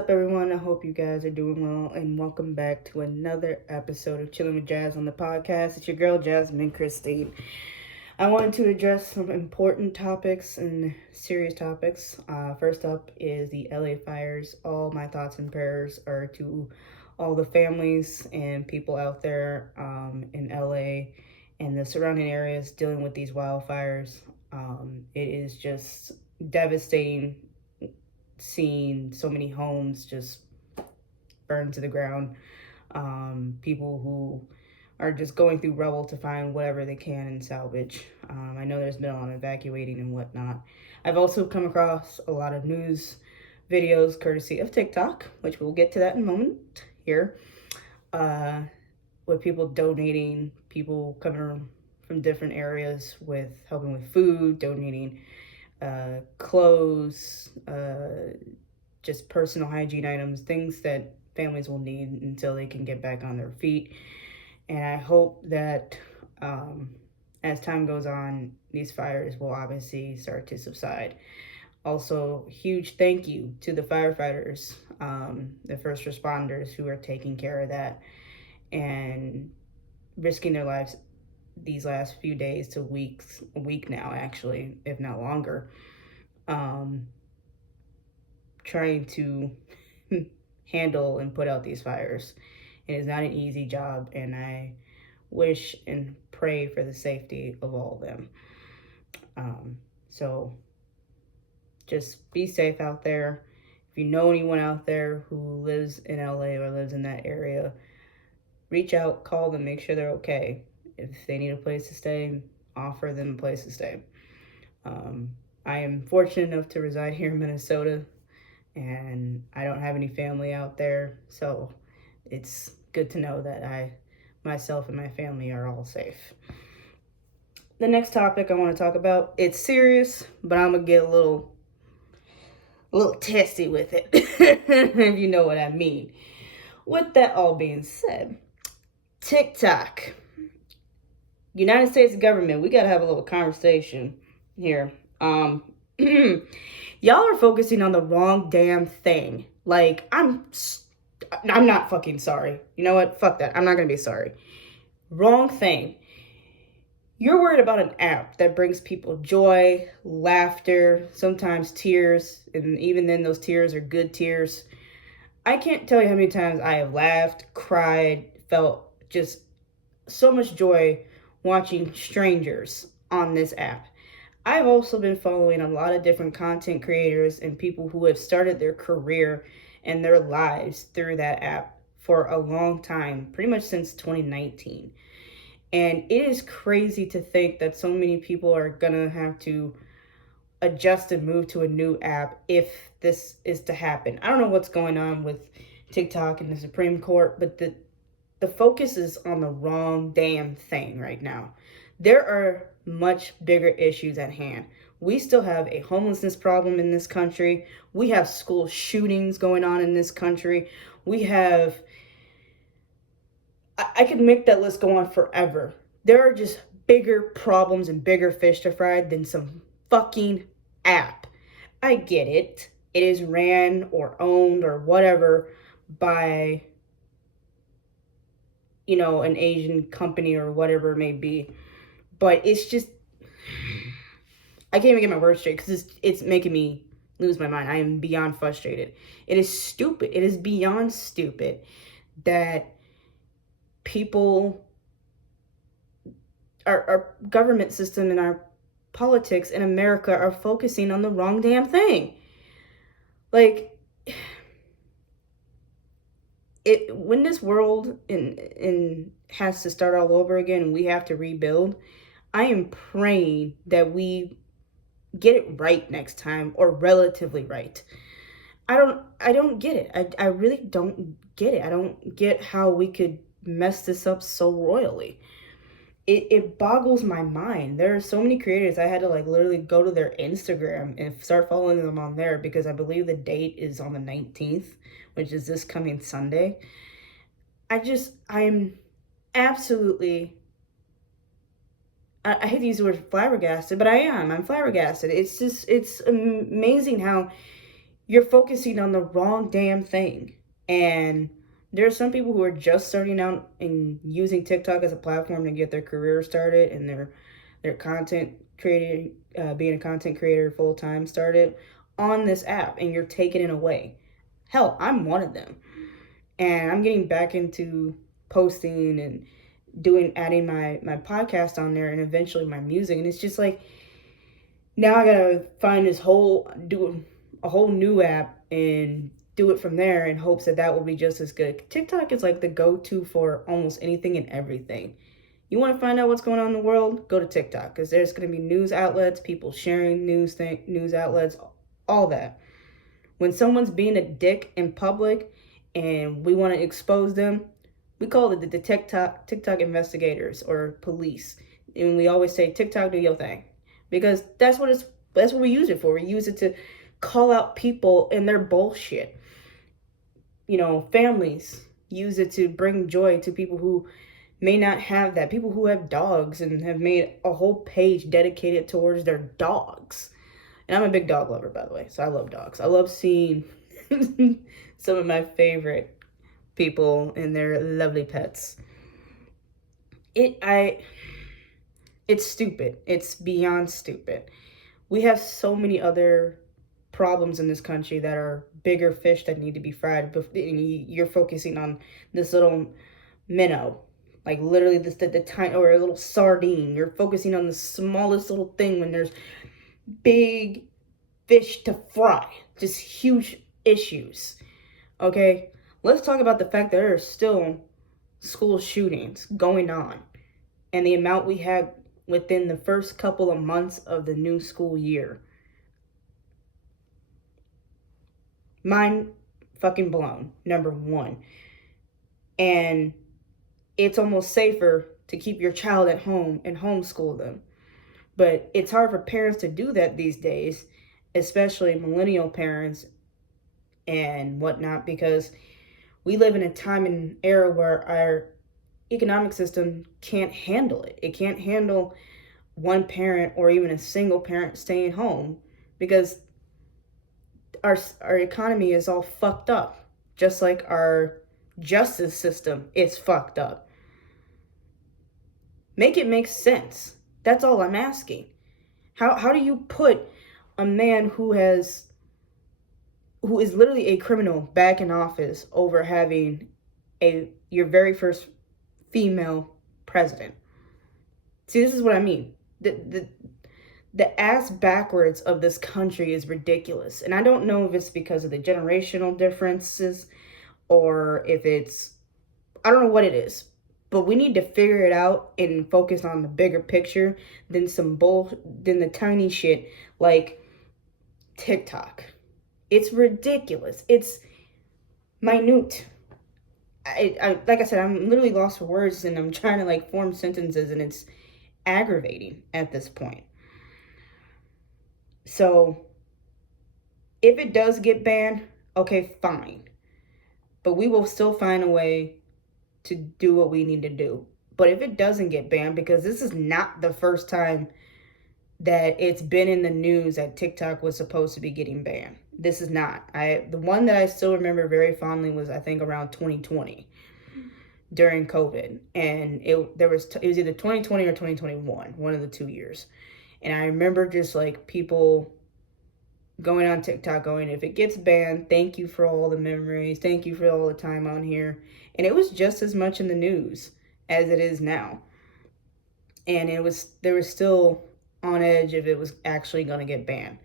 up, everyone? I hope you guys are doing well, and welcome back to another episode of Chilling with Jazz on the podcast. It's your girl, Jasmine Christine. I wanted to address some important topics and serious topics. First up is the LA fires. All my thoughts and prayers are to all the families and people out there in LA and the surrounding areas dealing with these wildfires. It is just devastating seeing so many homes just burned to the ground. People who are just going through rubble to find whatever they can and salvage. I know there's been a lot of evacuating and whatnot. I've also come across a lot of news videos courtesy of TikTok, which we'll get to that in a moment here, with people donating, people coming from different areas with helping with food, donating clothes, just personal hygiene items, things that families will need until they can get back on their feet. And I hope that as time goes on, these fires will obviously start to subside. Also, huge thank you to the firefighters, the first responders who are taking care of that and risking their lives these last few days to weeks, a week now actually, if not longer, trying to handle and put out these fires. It is not an easy job, and I wish and pray for the safety of all of them. So just be safe out there. If you know anyone out there who lives in LA or lives in that area, reach out, call them, make sure they're okay. If they need a place to stay, offer them a place to stay. I am fortunate enough to reside here in Minnesota, and I don't have any family out there, so it's good to know that myself and my family are all safe. The next topic I want to talk about, it's serious, but I'm gonna get a little testy with it, if you know what I mean. With that all being said, TikTok. United States government, we gotta have a little conversation here. Y'all are focusing on the wrong damn thing. Like, I'm not fucking sorry. You know what? Fuck that. I'm not gonna be sorry. Wrong thing. You're worried about an app that brings people joy, laughter, sometimes tears, and even then those tears are good tears. I can't tell you how many times I have laughed, cried, felt just so much joy watching strangers on this app. I've also been following a lot of different content creators and people who have started their career and their lives through that app for a long time, pretty much since 2019. And it is crazy to think that so many people are gonna have to adjust and move to a new app if this is to happen. I don't know what's going on with TikTok and the Supreme Court, but the focus is on the wrong damn thing right now. There are much bigger issues at hand. We still have a homelessness problem in this country. We have school shootings going on in this country. We have, I could make that list go on forever. There are just bigger problems and bigger fish to fry than some fucking app. I get it. It is ran or owned or whatever by, an Asian company or whatever it may be. But it's just, I can't even get my words straight because it's making me lose my mind. I am beyond frustrated. It is stupid. It is beyond stupid that people, our government system and our politics in America are focusing on the wrong damn thing. Like, when this world in has to start all over again and we have to rebuild, I am praying that we get it right next time, or relatively right. I don't get it. I really don't get it. I don't get how we could mess this up so royally. It boggles my mind. There are so many creators. I had to literally go to their Instagram and start following them on there because I believe the date is on the 19th, which is this coming Sunday. I'm absolutely, I hate to use the word flabbergasted, but I'm flabbergasted. It's amazing how you're focusing on the wrong damn thing. And there are some people who are just starting out and using TikTok as a platform to get their career started and their content creating, being a content creator full time started on this app, and you're taking it away. Hell, I'm one of them, and I'm getting back into posting and adding my podcast on there, and eventually my music. And it's just like, now I gotta find do a whole new app and do it from there in hopes that that will be just as good. TikTok is like the go-to for almost anything and everything. You want to find out what's going on in the world? Go to TikTok, because there's going to be news outlets, people sharing news outlets, all that. When someone's being a dick in public and we want to expose them, we call it the TikTok investigators or police. And we always say, TikTok, do your thing. Because that's what we use it for. We use it to call out people and their bullshit. Families use it to bring joy to people who may not have that. People who have dogs and have made a whole page dedicated towards their dogs. And I'm a big dog lover, by the way, so I love dogs. I love seeing some of my favorite people and their lovely pets. It's stupid. It's beyond stupid. We have so many other problems in this country that are bigger fish that need to be fried. And you're focusing on this little minnow, like literally the tiny, or a little sardine. You're focusing on the smallest little thing when there's big fish to fry. Just huge issues. Okay, let's talk about the fact that there are still school shootings going on, and the amount we had within the first couple of months of the new school year. Mind fucking blown, number one. And it's almost safer to keep your child at home and homeschool them. But it's hard for parents to do that these days, especially millennial parents and whatnot, because we live in a time and era where our economic system can't handle it. It can't handle one parent or even a single parent staying home, because our economy is all fucked up, just like our justice system is fucked up. Make it make sense. That's all I'm asking. How do you put a man who is literally a criminal back in office over having your very first female president? See, this is what I mean. The ass backwards of this country is ridiculous. And I don't know if it's because of the generational differences or if I don't know what it is. But we need to figure it out and focus on the bigger picture than the tiny shit like TikTok. It's ridiculous. It's minute. Like I said, I'm literally lost for words, and I'm trying to form sentences, and it's aggravating at this point. So if it does get banned, okay, fine. But we will still find a way to do what we need to do. But if it doesn't get banned, because this is not the first time that it's been in the news that TikTok was supposed to be getting banned. This is not. The one that I still remember very fondly was, I think, around 2020 during COVID. And it was either 2020 or 2021, one of the 2 years. And I remember just people going on TikTok going, if it gets banned, thank you for all the memories. Thank you for all the time on here. And it was just as much in the news as it is now. And they were still on edge if it was actually going to get banned.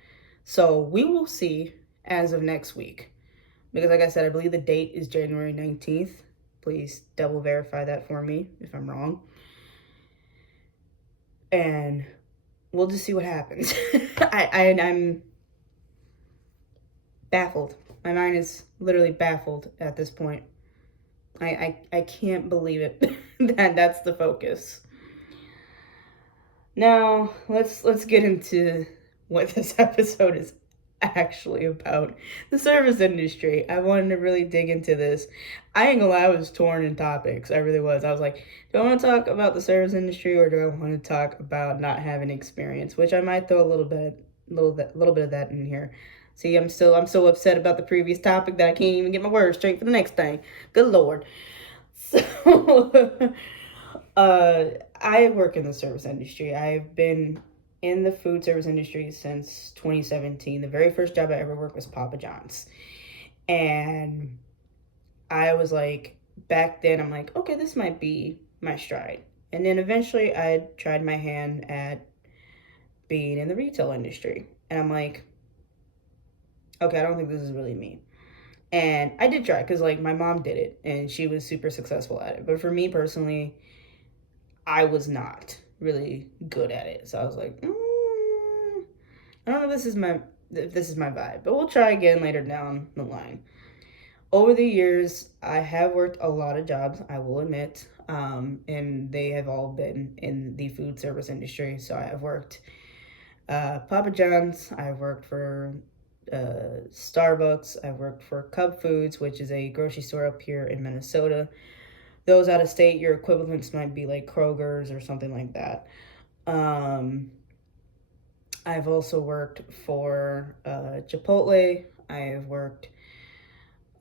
So we will see as of next week. Because like I said, I believe the date is January 19th. Please double verify that for me if I'm wrong. And we'll just see what happens. I'm baffled. My mind is literally baffled at this point. I can't believe it that that's the focus. Now, let's get into what this episode is actually about. The service industry. I wanted to really dig into this. I ain't gonna lie, I was torn in topics. I really was. I was like, do I want to talk about the service industry, or do I want to talk about not having experience? Which I might throw a little bit of that in here. See, I'm so upset about the previous topic that I can't even get my words straight for the next thing. Good Lord. So, I work in the service industry. I've been in the food service industry since 2017. The very first job I ever worked was Papa John's. And I was like, back then, I'm like, okay, this might be my stride. And then eventually I tried my hand at being in the retail industry. And I'm like, okay, I don't think this is really me. And I did try because, like, my mom did it and she was super successful at it. But for me personally, I was not really good at it. So I was like, I don't know if this is my vibe, but we'll try again later down the line. Over the years, I have worked a lot of jobs, I will admit, and they have all been in the food service industry. So I have worked Papa John's, I've worked for Starbucks, I've worked for Cub Foods, which is a grocery store up here in Minnesota. Those out of state, your equivalents might be like Kroger's or something like that. Um, I've also worked for Chipotle. I have worked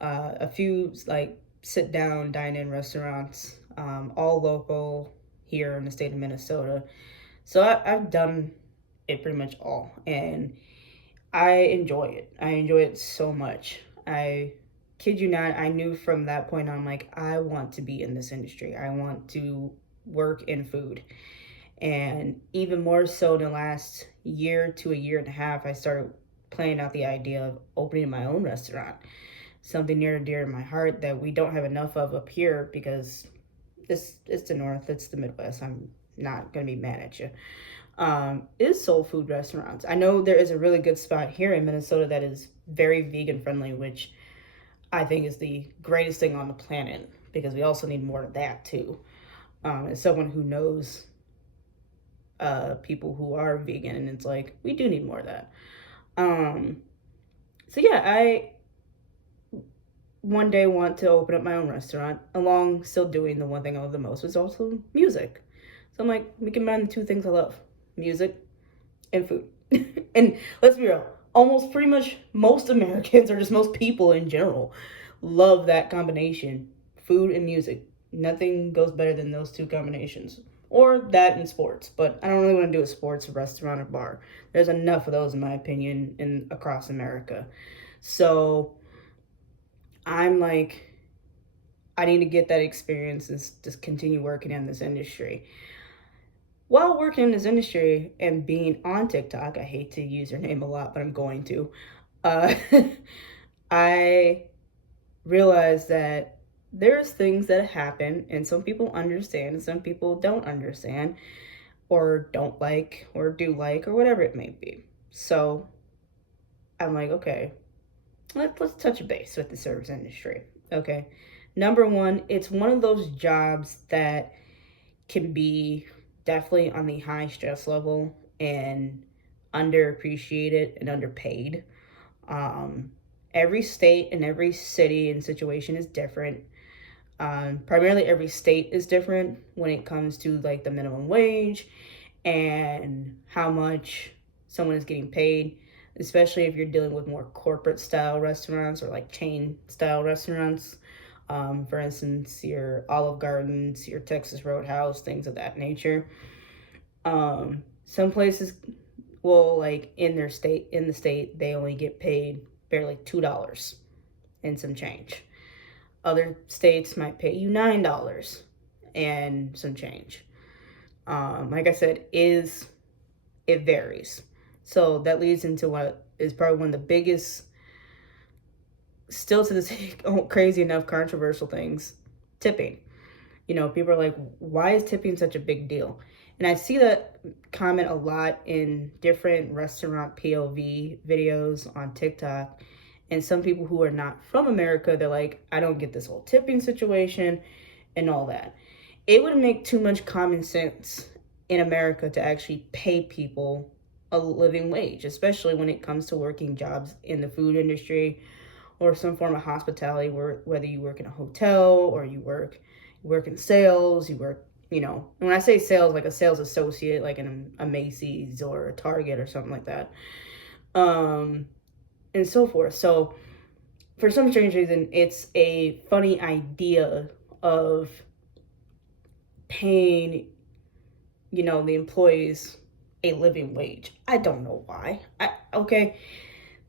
a few like sit down dine in restaurants, all local here in the state of Minnesota. So I've done it pretty much all, and I enjoy it. I enjoy it so much. I kid you not, I knew from that point on, like, I want to be in this industry. I want to work in food. And even more so in the last year to a year and a half, I started planning out the idea of opening my own restaurant. Something near and dear to my heart that we don't have enough of up here because it's the North, it's the Midwest. I'm not going to be mad at you. Is soul food restaurants. I know there is a really good spot here in Minnesota that is very vegan friendly, which I think is the greatest thing on the planet because we also need more of that too. As someone who knows people who are vegan, and it's like we do need more of that. Um, so yeah, I one day want to open up my own restaurant along still doing the one thing I love the most, which is also music. So I'm like, we combine the two things I love, music and food. And let's be real, almost pretty much most Americans or just most people in general love that combination, food and music. Nothing goes better than those two combinations. Or that in sports, but I don't really want to do a sports restaurant or bar. There's enough of those in my opinion in across America. So I'm like, I need to get that experience and just continue working in this industry. While working in this industry and being on TikTok, I hate to use your name a lot, but I'm going to. Uh, I realized that there's things that happen, and some people understand, and some people don't understand, or don't like, or do like, or whatever it may be. So I'm like, okay, let's touch base with the service industry. Okay. Number one, it's one of those jobs that can be definitely on the high stress level and underappreciated and underpaid. Um, every state and every city and situation is different. Primarily, every state is different when it comes to like the minimum wage and how much someone is getting paid, especially if you're dealing with more corporate style restaurants or like chain style restaurants. For instance, your Olive Gardens, your Texas Roadhouse, things of that nature. Some places will like in the state, they only get paid barely $2 and some change. Other states might pay you $9 and some change. Like I said, it varies. So that leads into what is probably one of the biggest, still to this crazy enough, controversial things: tipping. You know, people are like, why is tipping such a big deal? And I see that comment a lot in different restaurant POV videos on TikTok. And some people who are not from America, they're like, I don't get this whole tipping situation and all that. It would make too much common sense in America to actually pay people a living wage, especially when it comes to working jobs in the food industry or some form of hospitality, whether you work in a hotel or you work in sales, you work, you know, and when I say sales, like a sales associate, like in a Macy's or a Target or something like that. and so forth. So for some strange reason, it's a funny idea of paying, the employees a living wage. I don't know why. Okay,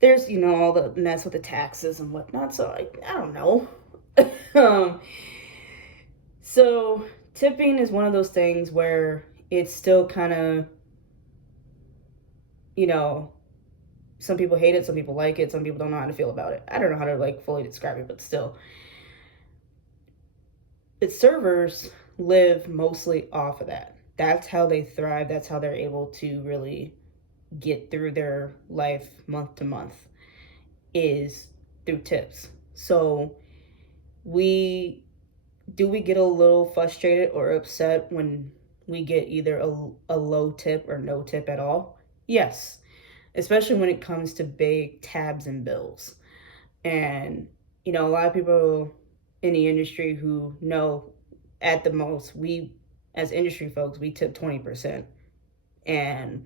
there's all the mess with the taxes and whatnot. So I don't know. um, so tipping is one of those things where it's still kind of, some people hate it, some people like it, some people don't know how to feel about it. I don't know how to fully describe it, but still, its servers live mostly off of that. That's how they thrive. That's how they're able to really get through their life month to month, is through tips. So we get a little frustrated or upset when we get either a low tip or no tip at all? Yes, especially when it comes to big tabs and bills. And a lot of people in the industry who know, at the most, we as industry folks, we tip 20%. And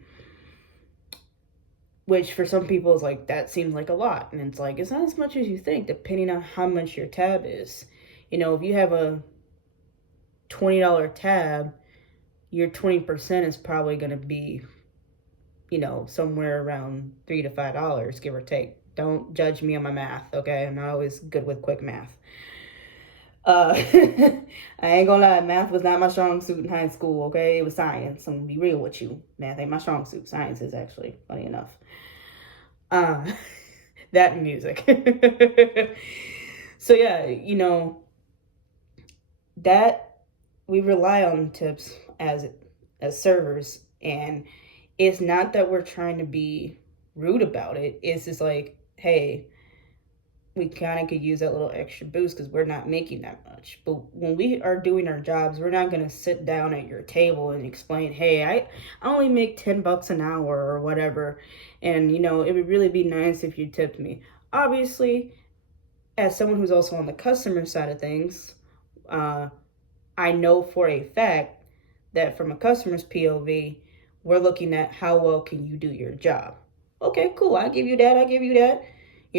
which for some people is that seems like a lot. And it's it's not as much as you think, depending on how much your tab is. If you have a $20 tab, your 20% is probably going to be, somewhere around $3 to $5, give or take. Don't judge me on my math, okay? I'm not always good with quick math. I ain't gonna lie, math was not my strong suit in high school, okay? It was science. I'm gonna be real with you. Math ain't my strong suit. Science is, actually, funny enough. That and music. So yeah, that we rely on tips as servers, and it's not that we're trying to be rude about it. It's just hey, we kind of could use that little extra boost because we're not making that much. But when we are doing our jobs, we're not going to sit down at your table and explain, hey, I only make $10 an hour or whatever. And, it would really be nice if you tipped me. Obviously, as someone who's also on the customer side of things, I know for a fact that from a customer's POV, we're looking at how well can you do your job. Okay, cool. I give you that.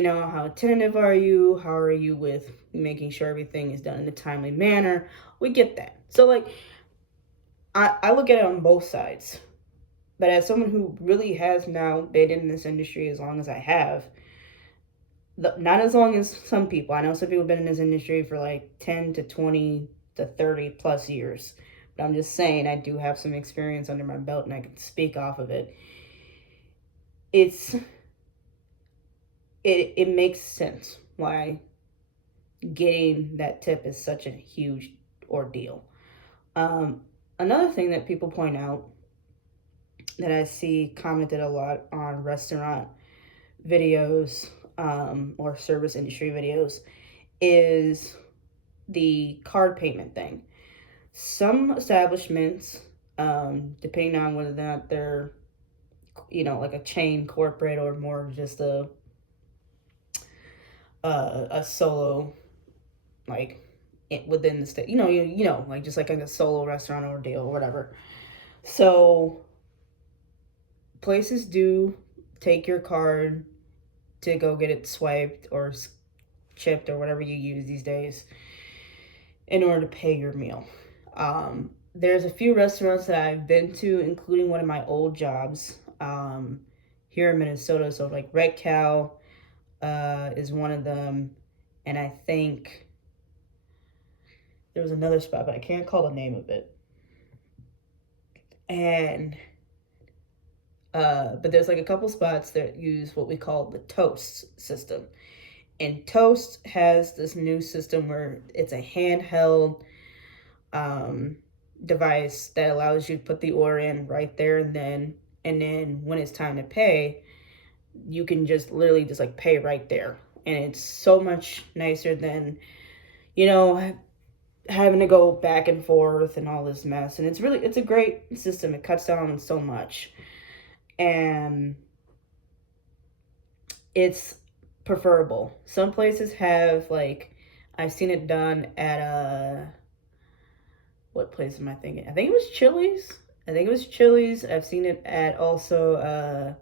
How attentive are you? How are you with making sure everything is done in a timely manner? We get that. So I look at it on both sides. But as someone who really has now been in this industry as long as I have, not as long as some people. I know some people have been in this industry for 10 to 20 to 30 plus years. But I'm just saying, I do have some experience under my belt and I can speak off of it. It makes sense why getting that tip is such a huge ordeal. Another thing that people point out that I see commented a lot on restaurant videos or service industry videos is the card payment thing. Some establishments, depending on whether or not they're, a chain corporate or more just a solo, within the state, just a solo restaurant or deal or whatever. So places do take your card to go get it swiped or chipped or whatever you use these days in order to pay your meal. There's a few restaurants that I've been to, including one of my old jobs here in Minnesota. So Red Cow is one of them, and I think there was another spot, but I can't call the name of it. And but there's a couple spots that use what we call the Toast system. And Toast has this new system where it's a handheld device that allows you to put the order in right there and then when it's time to pay, you can just literally just pay right there. And it's so much nicer than having to go back and forth and all this mess. And it's a great system. It cuts down on so much. And it's preferable. Some places have I've seen it done at what place am I thinking? I think it was Chili's. I've seen it at also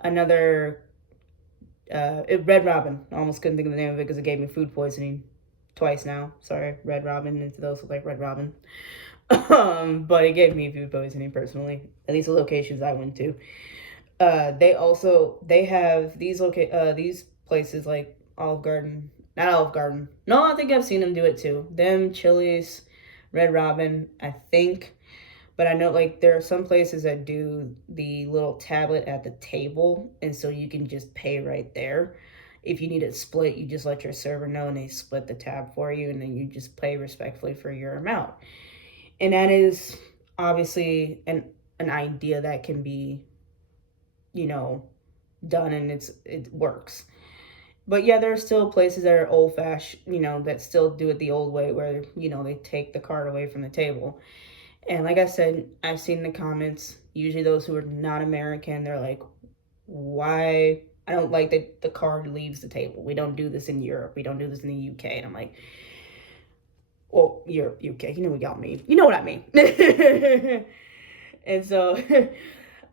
another Red Robin. I almost couldn't think of the name of it because it gave me food poisoning twice now. Sorry, Red Robin, and to those who like Red Robin. But it gave me food poisoning personally. At least the locations I went to. They have these places like Olive Garden, not Olive Garden. No, I think I've seen them do it too. Them, Chili's, Red Robin, I think. But I know like there are some places that do the little tablet at the table, and so you can just pay right there. If you need it split, you just let your server know, and they split the tab for you, and then you just pay respectfully for your amount. And that is obviously an idea that can be, you know, done, and it works. But yeah, there are still places that are old fashioned, that still do it the old way where, they take the card away from the table. And like I said, I've seen the comments, usually those who are not American, they're like, why? I don't like that the card leaves the table. We don't do this in Europe. We don't do this in the UK. And I'm like, well, Europe, UK, we got me. You know what I mean. And so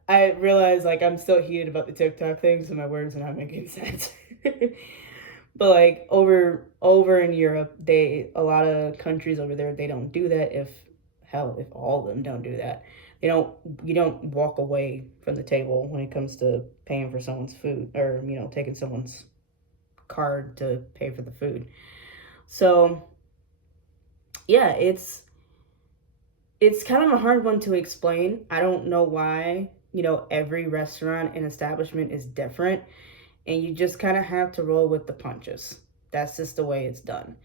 I realized like I'm still heated about the TikTok thing, so my words are not making sense. But like over in Europe, a lot of countries over there, they don't do that. If all of them don't do that, you don't walk away from the table when it comes to paying for someone's food, or taking someone's card to pay for the food. So yeah, it's kind of a hard one to explain. I don't know why, every restaurant and establishment is different, and you just kind of have to roll with the punches. That's just the way it's done.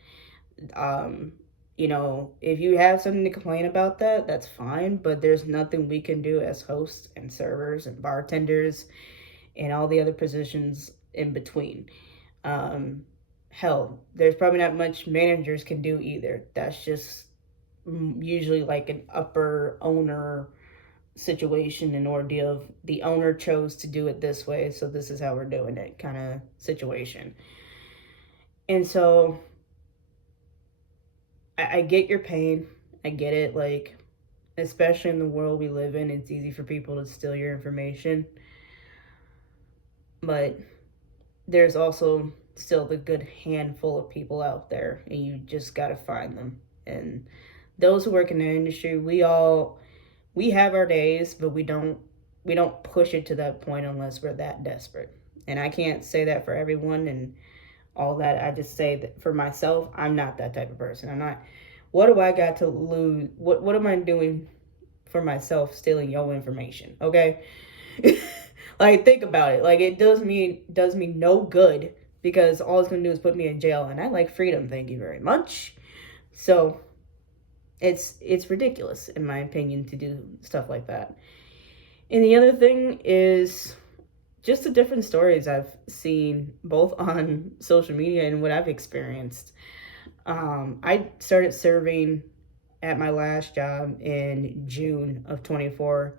If you have something to complain about that's fine, but there's nothing we can do as hosts and servers and bartenders and all the other positions in between. Hell, there's probably not much managers can do either. That's just usually like an upper owner situation and ordeal of the owner chose to do it this way, so this is how we're doing it kind of situation. And so I get your pain. I get it. Like, especially in the world we live in, it's easy for people to steal your information. But there's also still the good handful of people out there, and you just got to find them. And those who work in the industry, we have our days, but we don't push it to that point unless we're that desperate. And I can't say that for everyone and all that. I just say that for myself, I'm not that type of person. I'm not. What do I got to lose? What am I doing for myself stealing your information? Okay? Like, think about it. Like, it does me no good, because all it's going to do is put me in jail, and I like freedom, thank you very much. So it's ridiculous, in my opinion, to do stuff like that. And the other thing is just the different stories I've seen both on social media and what I've experienced. I started serving at my last job in June of 24,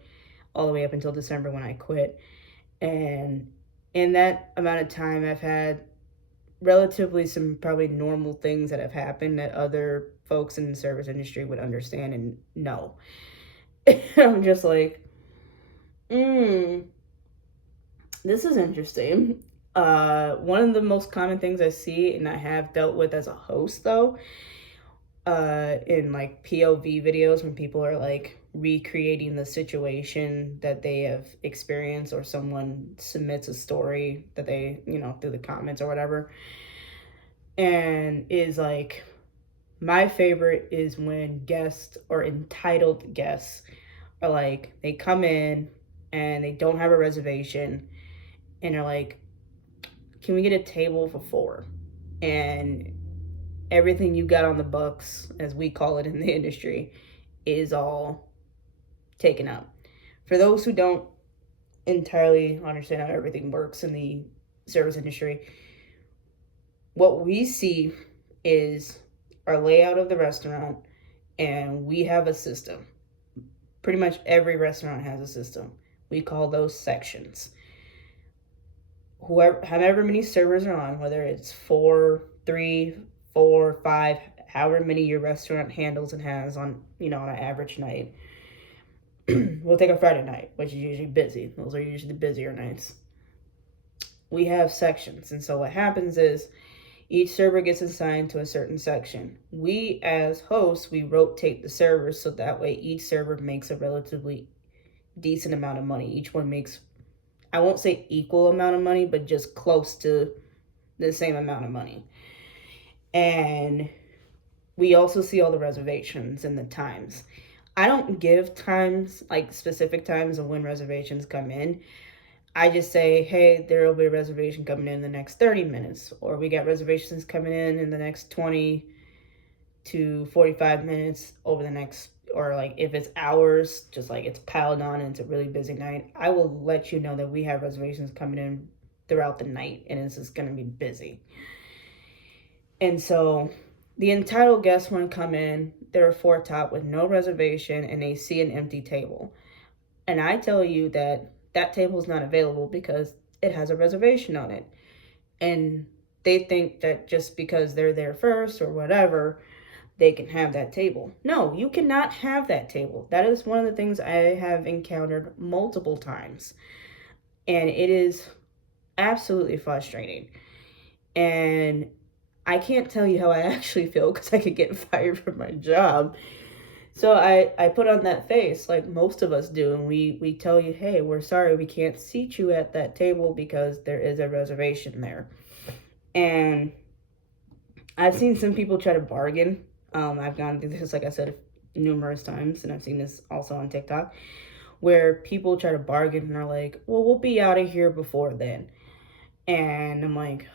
all the way up until December when I quit. And in that amount of time, I've had relatively some probably normal things that have happened that other folks in the service industry would understand and know. I'm just like, this is interesting. One of the most common things I see, and I have dealt with as a host though, in like POV videos, when people are like recreating the situation that they have experienced, or someone submits a story that they, through the comments or whatever, and is like, my favorite is when guests or entitled guests are like, they come in and they don't have a reservation, and they're like, can we get a table for 4? And everything you got on the bucks, as we call it in the industry, is all taken up. For those who don't entirely understand how everything works in the service industry, what we see is our layout of the restaurant, and we have a system. Pretty much every restaurant has a system. We call those sections. However many servers are on, whether it's 4, 3, 4, 5, however many your restaurant handles and has on, on an average night. We'll take a Friday night, which is usually busy. Those are usually the busier nights. we have sections. And so what happens is each server gets assigned to a certain section. We, as hosts, we rotate the servers so that way each server makes a relatively decent amount of money. Each one makes, I won't say equal amount of money, but just close to the same amount of money. And we also see all the reservations and the times. I don't give times, like specific times of when reservations come in. I just say, hey, there will be a reservation coming in the next 30 minutes, or we got reservations coming in the next 20 to 45 minutes over the next, or like if it's hours, just like it's piled on and it's a really busy night, I will let you know that we have reservations coming in throughout the night and it's just going to be busy. And so the entitled guests want to come in, they're foretop with no reservation and they see an empty table. And I tell you that that table is not available because it has a reservation on it. And they think that just because they're there first or whatever, they can have that table. No, you cannot have that table. That is one of the things I have encountered multiple times. And it is absolutely frustrating. And I can't tell you how I actually feel because I could get fired from my job. So I put on that face like most of us do, and we tell you, hey, we're sorry, we can't seat you at that table because there is a reservation there. And I've seen some people try to bargain. I've gone through this, like I said, numerous times, and I've seen this also on TikTok, where people try to bargain and are like, well, we'll be out of here before then. And I'm like,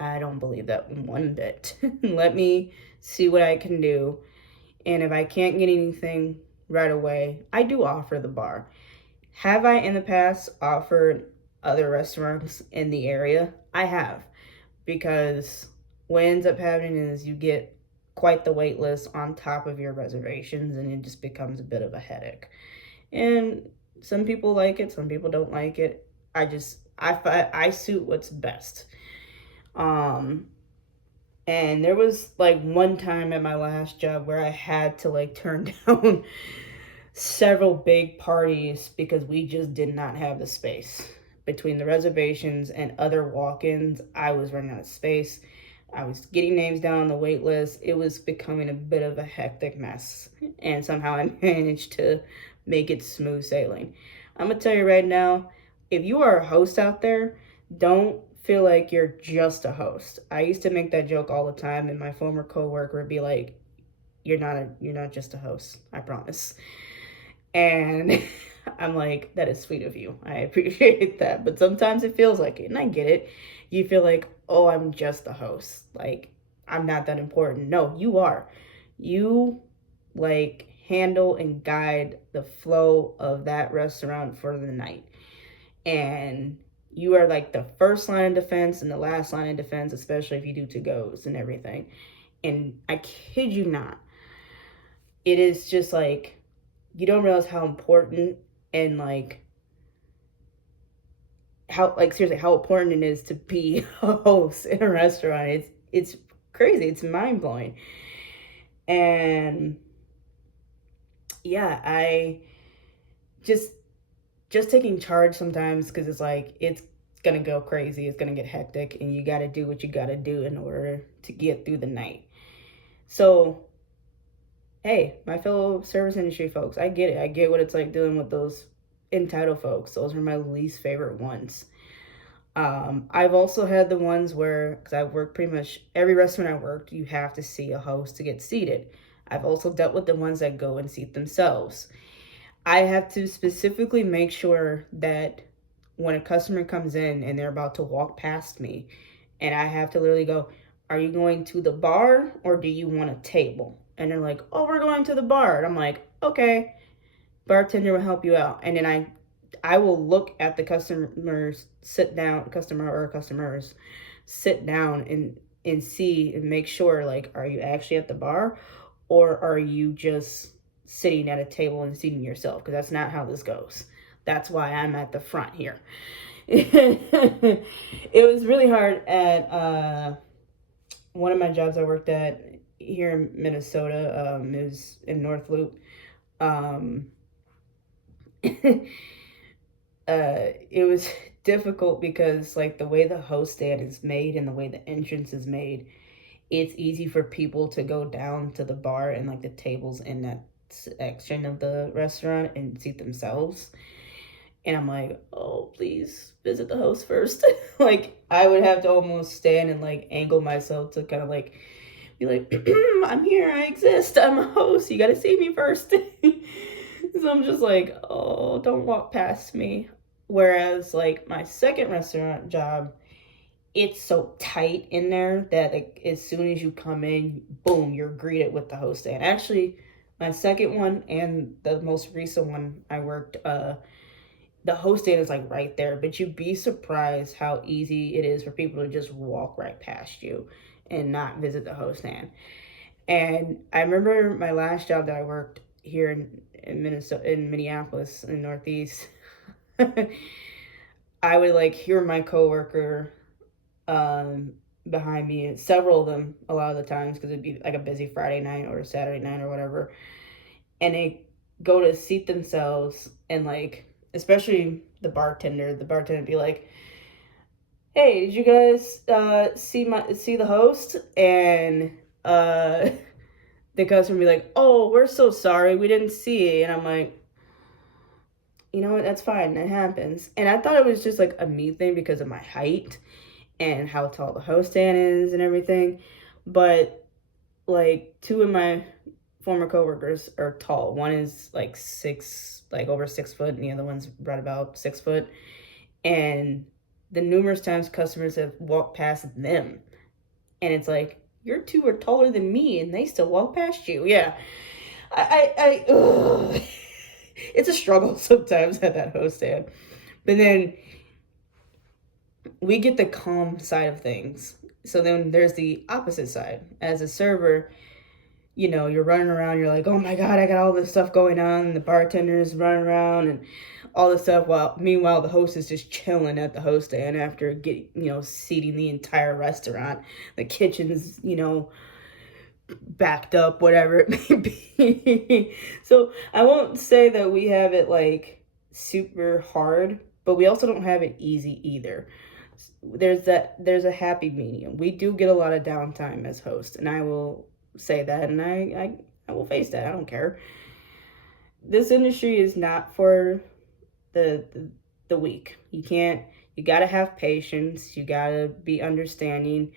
I don't believe that one bit. Let me see what I can do. And if I can't get anything right away, I do offer the bar. Have I in the past offered other restaurants in the area? I have. Because what ends up happening is you get quite the wait list on top of your reservations and it just becomes a bit of a headache. And some people like it, some people don't like it. I suit what's best. And there was like one time at my last job where I had to like turn down several big parties because we just did not have the space. Between the reservations and other walk-ins, I was running out of space. I was getting names down on the wait list. It was becoming a bit of a hectic mess. And somehow I managed to make it smooth sailing. I'm going to tell you right now, if you are a host out there, don't feel like you're just a host. I used to make that joke all the time, and my former coworker would be like, you're not just a host, I promise. And I'm like, that is sweet of you. I appreciate that. But sometimes it feels like it, and I get it. You feel like, oh, I'm just a host. Like, I'm not that important. No, you are. You, like, handle and guide the flow of that restaurant for the night. And you are like the first line of defense and the last line of defense, especially if you do to-goes and everything. And I kid you not, it is just like, you don't realize how important and like, how, like, seriously, how important it is to be a host in a restaurant. It's crazy. It's mind-blowing. And yeah, I just taking charge sometimes, because it's like, it's gonna go crazy, it's gonna get hectic, and you gotta do what you gotta do in order to get through the night. So hey, my fellow service industry folks, I get it. I get what it's like dealing with those entitled folks. Those are my least favorite ones. I've also had the ones where, because I've worked pretty much every restaurant I worked, you have to see a host to get seated. I've also dealt with the ones that go and seat themselves. I have to specifically make sure that when a customer comes in and they're about to walk past me, and I have to literally go, are you going to the bar or do you want a table? And they're like, oh, we're going to the bar. And I'm like, okay, bartender will help you out. And then I will look at the customers sit down, customer or customers sit down and see and make sure, like, are you actually at the bar or are you just sitting at a table and seating yourself? Because that's not how this goes. That's why I'm at the front here. It was really hard at one of my jobs I worked at here in Minnesota. It was in North Loop. It was difficult because like the way the host stand is made and the way the entrance is made, it's easy for people to go down to the bar and like the tables in that section of the restaurant and seat themselves. And I'm like, oh, please visit the host first. Like, I would have to almost stand and like angle myself to kind of like be like, I'm here, I exist, I'm a host, you gotta see me first. So I'm just like, oh, don't walk past me. Whereas, like, my second restaurant job, it's so tight in there that like, as soon as you come in, boom, you're greeted with the host stand. Actually, my second one and the most recent one I worked, the host stand is like right there, but you'd be surprised how easy it is for people to just walk right past you and not visit the host stand. And I remember my last job that I worked here in Minnesota, in Minneapolis, in Northeast. I would like hear my coworker um, behind me, several of them a lot of the times because it'd be like a busy Friday night or Saturday night or whatever, and they go to seat themselves and like, especially the bartender would be like, hey, did you guys see the host? And uh the customer would be like, oh, we're so sorry, we didn't see it. And I'm like, you know what, that's fine, that happens. And I thought it was just like a me thing because of my height and how tall the host stand is and everything. But like two of my former coworkers are tall. One is like like over 6 foot, and the other one's right about 6 foot. And the numerous times customers have walked past them, and it's like, your two are taller than me, and they still walk past you. Yeah, ugh. It's a struggle sometimes at that host stand. But then we get the calm side of things. So then there's the opposite side. As a server, you know, you're running around, you're like, oh my God, I got all this stuff going on. And the bartender's running around and all this stuff. While meanwhile, the host is just chilling at the host stand after seating the entire restaurant. The kitchen's, backed up, whatever it may be. So I won't say that we have it like super hard, but we also don't have it easy either. There's a happy medium. We do get a lot of downtime as hosts, and I will say that, and I will face that. I don't care. This industry is not for the weak. You gotta have patience, you gotta be understanding.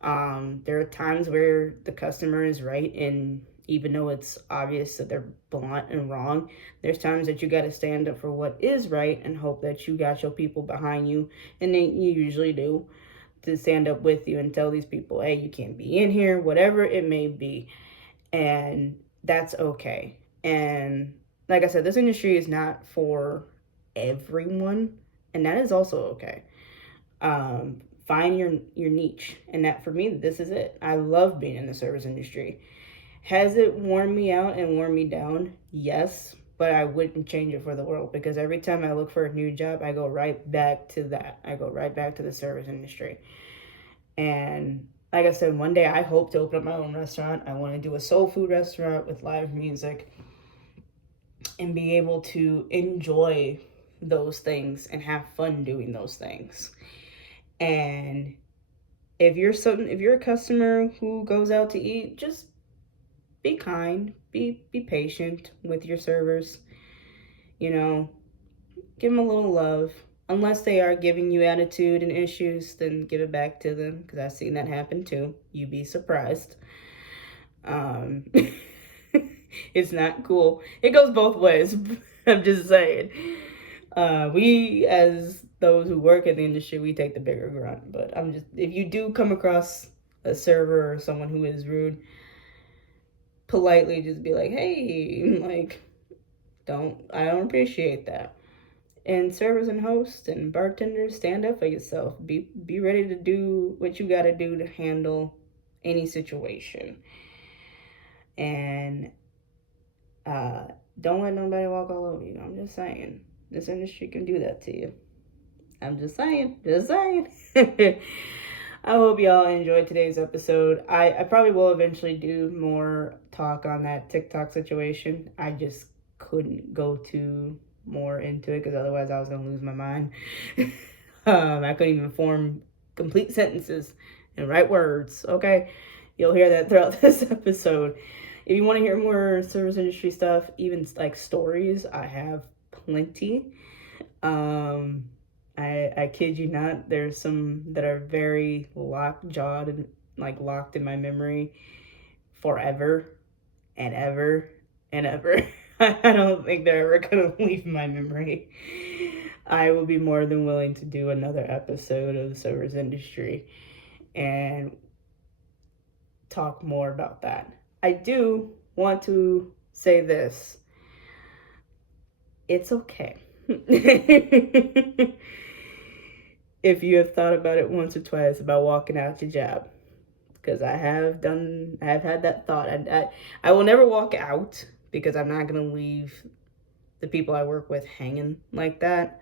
There are times where the customer is right, and even though it's obvious that they're blunt and wrong, there's times that you got to stand up for what is right and hope that you got your people behind you, and you usually do, to stand up with you and tell these people, hey, you can't be in here, whatever it may be, and that's okay. And like I said, this industry is not for everyone, and that is also okay. Find your niche, and that, for me, this is it. I love being in the service industry. Has it worn me out and worn me down? Yes, but I wouldn't change it for the world, because every time I look for a new job, I go right back to that. I go right back to the service industry. And like I said, one day I hope to open up my own restaurant. I want to do a soul food restaurant with live music and be able to enjoy those things and have fun doing those things. And if you're a customer who goes out to eat, just be kind, be patient with your servers. Give them a little love. Unless they are giving you attitude and issues, then give it back to them, because I've seen that happen too. You'd be surprised. It's not cool. It goes both ways. I'm just saying. We, as those who work in the industry, we take the bigger grunt. But if you do come across a server or someone who is rude, politely just be like, hey, like, I don't appreciate that. And servers and hosts and bartenders, stand up for yourself. Be ready to do what you got to do to handle any situation. And don't let nobody walk all over you. I'm just saying. This industry can do that to you. I'm just saying. I hope y'all enjoyed today's episode. I probably will eventually do more talk on that TikTok situation. I just couldn't go too more into it, because otherwise I was going to lose my mind. I couldn't even form complete sentences and write words. Okay, you'll hear that throughout this episode. If you want to hear more service industry stuff, even like stories, I have plenty. I kid you not, there's some that are very locked jawed and like locked in my memory forever and ever and ever. I don't think they're ever gonna leave my memory. I will be more than willing to do another episode of the service industry and talk more about that. I do want to say this. It's okay. If you have thought about it once or twice about walking out your job, because I have had that thought. I will never walk out because I'm not going to leave the people I work with hanging like that,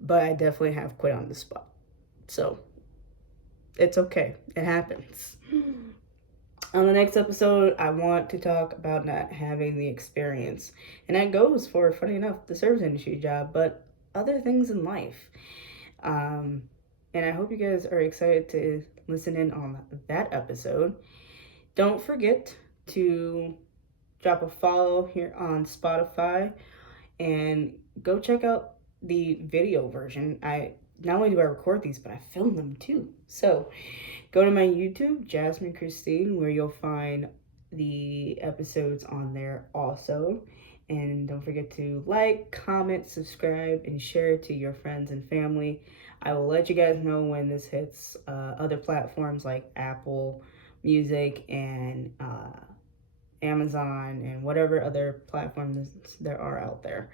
but I definitely have quit on the spot. So it's okay. It happens. On the next episode, I want to talk about not having the experience. And that goes for, funny enough, the service industry job, but other things in life. And I hope you guys are excited to listen in on that episode. Don't forget to drop a follow here on Spotify and go check out the video version. Not only do I record these, but I film them too. So go to my YouTube, Jasmine Christine, where you'll find the episodes on there also. And don't forget to like, comment, subscribe, and share it to your friends and family. I will let you guys know when this hits other platforms like Apple Music and Amazon and whatever other platforms there are out there.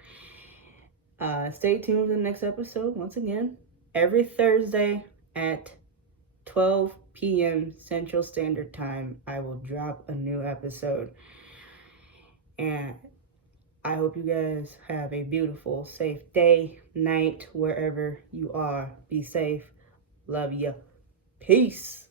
Stay tuned for the next episode. Once again, every Thursday at 12 p.m. Central Standard Time, I will drop a new episode. And I hope you guys have a beautiful, safe day, night, wherever you are. Be safe. Love ya. Peace.